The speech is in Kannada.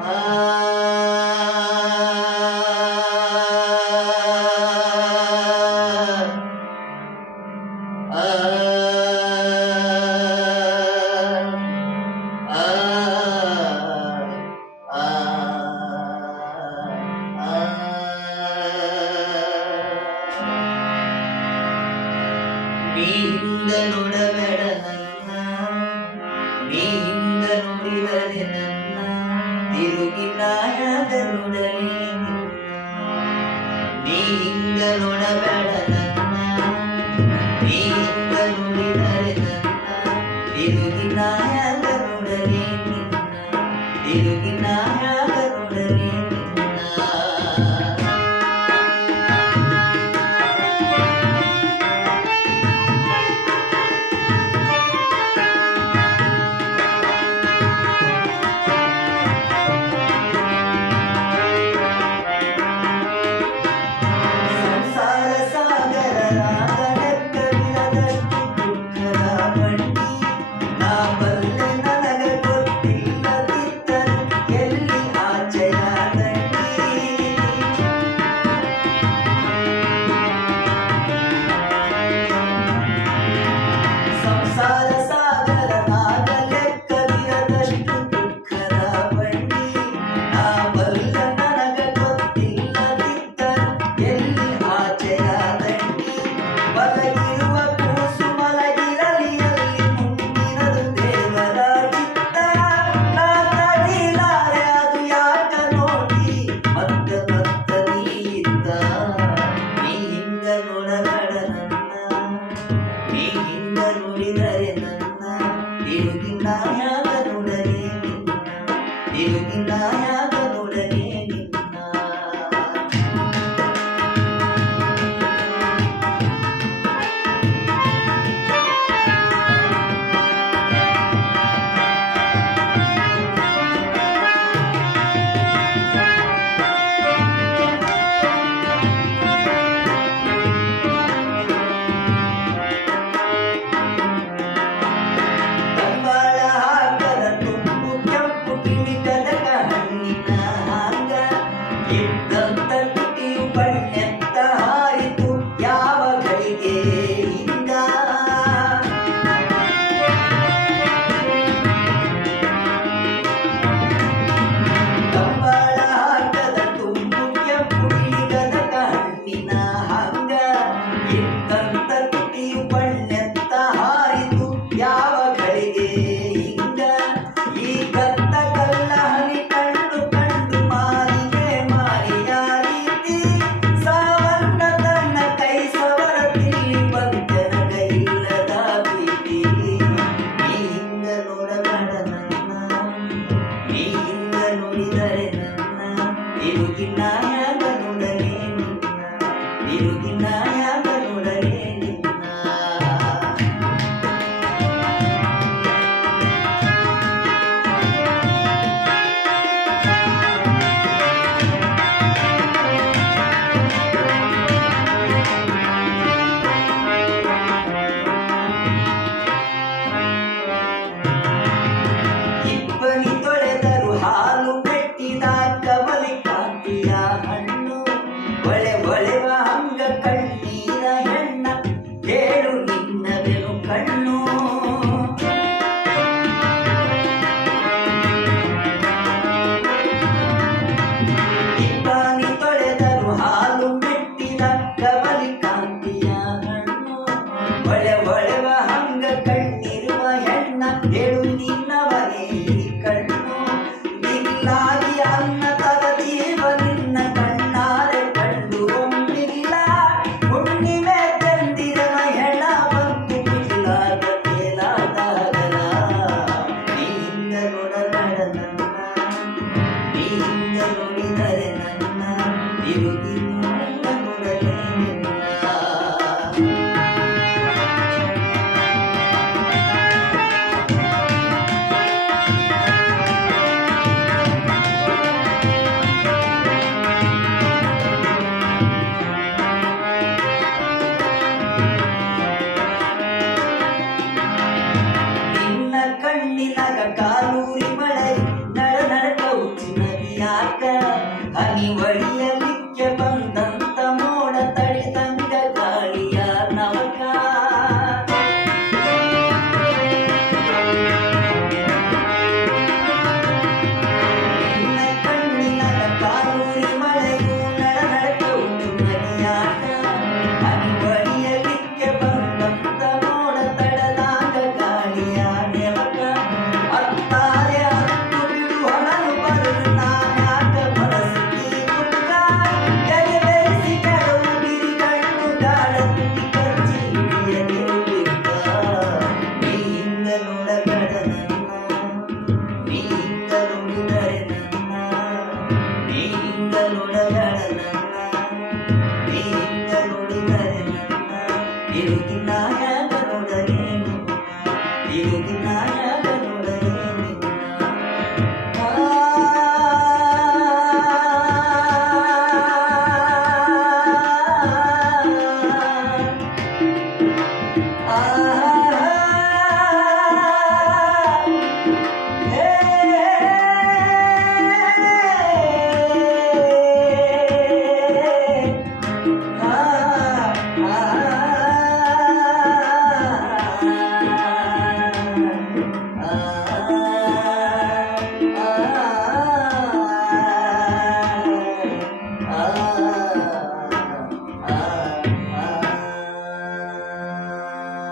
ಆ ಆ ಆ ನೀ ಹಿಂದ ನೋಡಬೇಡ ನನ್ನ, ನೀ ಹಿಂದ ನೋಡಿದರೆ ನನ್ನ ತಿರುಗಿ ನಾಯಾದ ನೋಡಲೇ ನಿನ್ನ. ನೀ ಹಿಂದ ನೋಡಬೇಡ ನನ್ನ, ನೀ ಹಿಂದ ನೋಡಿದರೆ ನನ್ನ ತಿರುಗಿ ನಾಯಾದ ನೋಡಲೇ ನಿನ್ನ, ತಿರುಗಿ ನಾಯಾದ ನೋಡಲೇ ನಿನ್ನ. ಸಂಸಾರ ಸಾಗರ ಲೆಕ್ಕವಿಲ್ಲದಷ್ಟು ದುಃಖದ ಬಂಡಿ, ನಾ ಬಲ್ಲೆ ನನಗೆ ಗೊತ್ತಿಲ್ಲದಿದ್ದರೂ ಎಲ್ಲಿ ಆಚೆಯ ದಂಡಿ. ಸಂಸಾರ ಸಾಗರ ಲೆಕ್ಕವಿಲ್ಲದಷ್ಟು ದುಃಖದ ಬಂಡಿ, ನಾ ಬಲ್ಲೆ ನನಗೆ ಗೊತ್ತಿಲ್ಲದಿದ್ದರೂ ಎಲ್ಲಿ ಆಚೆಯ ದಂಡಿ. ಮಲಗಿರುವ ಕೂಸು ಮಲಗಿರಲಿ ಅಲ್ಲಿ ಮುಂದಿನದು ದೇವರ ಚಿತ್ತ, ನಾ ತಡಿಲಾರೆ ಅದು ಯಾಕ ನೋಡಿ ಮತ್ತೆ ಮತ್ತೆ ನೀ ಇದ್ದ. ನೀ ಹಿಂಗ ನೋಡಬೇಡ ನನ್ನ, ನೀ ಹಿಂಗ ನೋಡಿದರೆ ನನ್ನ ತಿರುಗಿ ನಾಯಾಗ ನೋಡಲೇ ನಿನ್ನ, ತಿರುಗಿ ನಾಯಾಗ ನೋಡಲೇ ನಿನ್ನ. ಕಂಬಳ ಹಾಕದ ತುಂಬು ಕೆಂಪು ಕಿಣಿಕದ ಹಣ್ಣಿ ನೀವಳಿ